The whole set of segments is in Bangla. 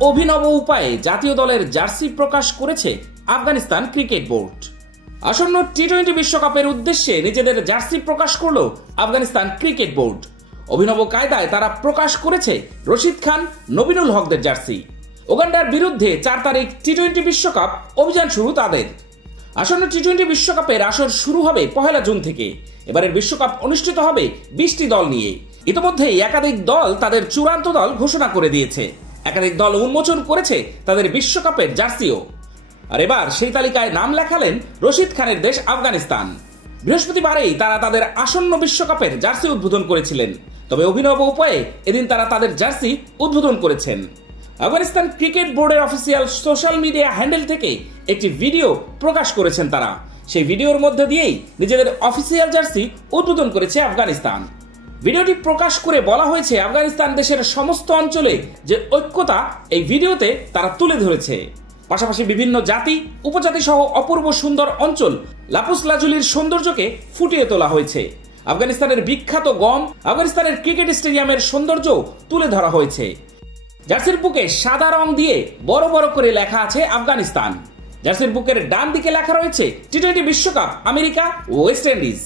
অভিনব উপায়ে জাতীয় দলের জার্সি প্রকাশ করেছে আফগানিস্তান ক্রিকেট বোর্ড। আসন্ন টি-20 বিশ্বকাপের উদ্দেশ্যে নিজেদের জার্সি প্রকাশ করল আফগানিস্তান ক্রিকেট বোর্ড। অভিনব কায়দায় তারা প্রকাশ করেছে রশিদ খান, নবীনুল হকদের জার্সি। উগান্ডার বিরুদ্ধে 4 তারিখ টি-20 বিশ্বকাপ অভিযান শুরু তাদের। আসন্ন টি-20 বিশ্বকাপের আসর শুরু হবে 1 জুন থেকে। এবারের বিশ্বকাপ অনুষ্ঠিত হবে 20টি দল নিয়ে। ইতিমধ্যেই একাধিক দল তাদের চূড়ান্ত দল ঘোষণা করে দিয়েছে। একাধিক দল উন্মোচন করেছে তাদের বিশ্বকাপের জার্সিও। আর এবার সেই তালিকায় নাম লেখালেন রশিদ খানের দেশ আফগানিস্তান। বৃহস্পতিবারেই তারা তাদের আসন্ন বিশ্বকাপের জার্সি উদ্বোধন করেছিলেন। তবে অভিনব উপায়ে এদিন তারা তাদের জার্সি উদ্বোধন করেছেন। আফগানিস্তান ক্রিকেট বোর্ডের অফিসিয়াল সোশ্যাল মিডিয়া হ্যান্ডেল থেকে একটি ভিডিও প্রকাশ করেছেন তারা। সেই ভিডিওর মধ্যে দিয়েই নিজেদের অফিসিয়াল জার্সি উদ্বোধন করেছে আফগানিস্তান। ভিডিওটি প্রকাশ করে বলা হয়েছে আফগানিস্তান দেশের সমস্ত অঞ্চলে যে ঐক্যতা এই ভিডিওতে তারা তুলে ধরেছে। পাশাপাশি বিভিন্ন জাতি উপজাতি সহ অপূর্ব সুন্দর অঞ্চল লাপুস লাজুলির সৌন্দর্যকে ফুটিয়ে তোলা হয়েছে। আফগানিস্তানের বিখ্যাত গম, আফগানিস্তানের ক্রিকেট স্টেডিয়ামের সৌন্দর্য তুলে ধরা হয়েছে। জার্সির বুকে সাদা রং দিয়ে বড় বড় করে লেখা আছে আফগানিস্তান। জার্সির বুকের ডান দিকে লেখা রয়েছে টি-20 বিশ্বকাপ আমেরিকা ও ওয়েস্ট ইন্ডিজ।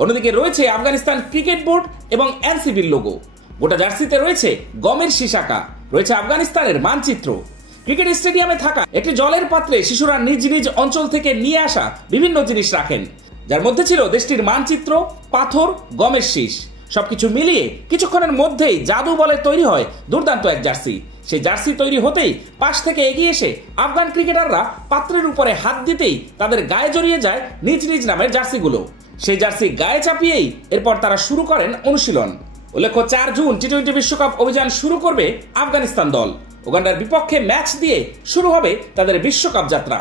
অন্যদিকে রয়েছে আফগানিস্তান ক্রিকেট বোর্ড এবং এনসিবির লোগো। গোটা জার্সিতে রয়েছে গমের শিশাকা, রয়েছে আফগানিস্তানের মানচিত্র। ক্রিকেট স্টেডিয়ামে থাকা একটি জলের পাত্রে শিশুরা নিজ নিজ অঞ্চল থেকে নিয়ে আসা বিভিন্ন জিনিস রাখেন, যার মধ্যে ছিল দেশটির মানচিত্র, পাথর, গমের শীষ। সবকিছু মিলিয়ে কিছুক্ষণের মধ্যেই জাদু বলে তৈরি হয় দুর্দান্ত এক জার্সি। সেই জার্সি তৈরি হতেই পাশ থেকে এগিয়ে এসে আফগান ক্রিকেটাররা পাত্রের উপরে হাত দিতেই তাদের গায়ে জড়িয়ে যায় নিজ নিজ নামের জার্সিগুলো। সেই জার্সি গায়ে চাপিয়েই এরপর তারা শুরু করেন অনুশীলন। উল্লেখ্য, 4 জুন টি-20 বিশ্বকাপ অভিযান শুরু করবে আফগানিস্তান দল। উগান্ডার বিপক্ষে ম্যাচ দিয়ে শুরু হবে তাদের বিশ্বকাপ যাত্রা।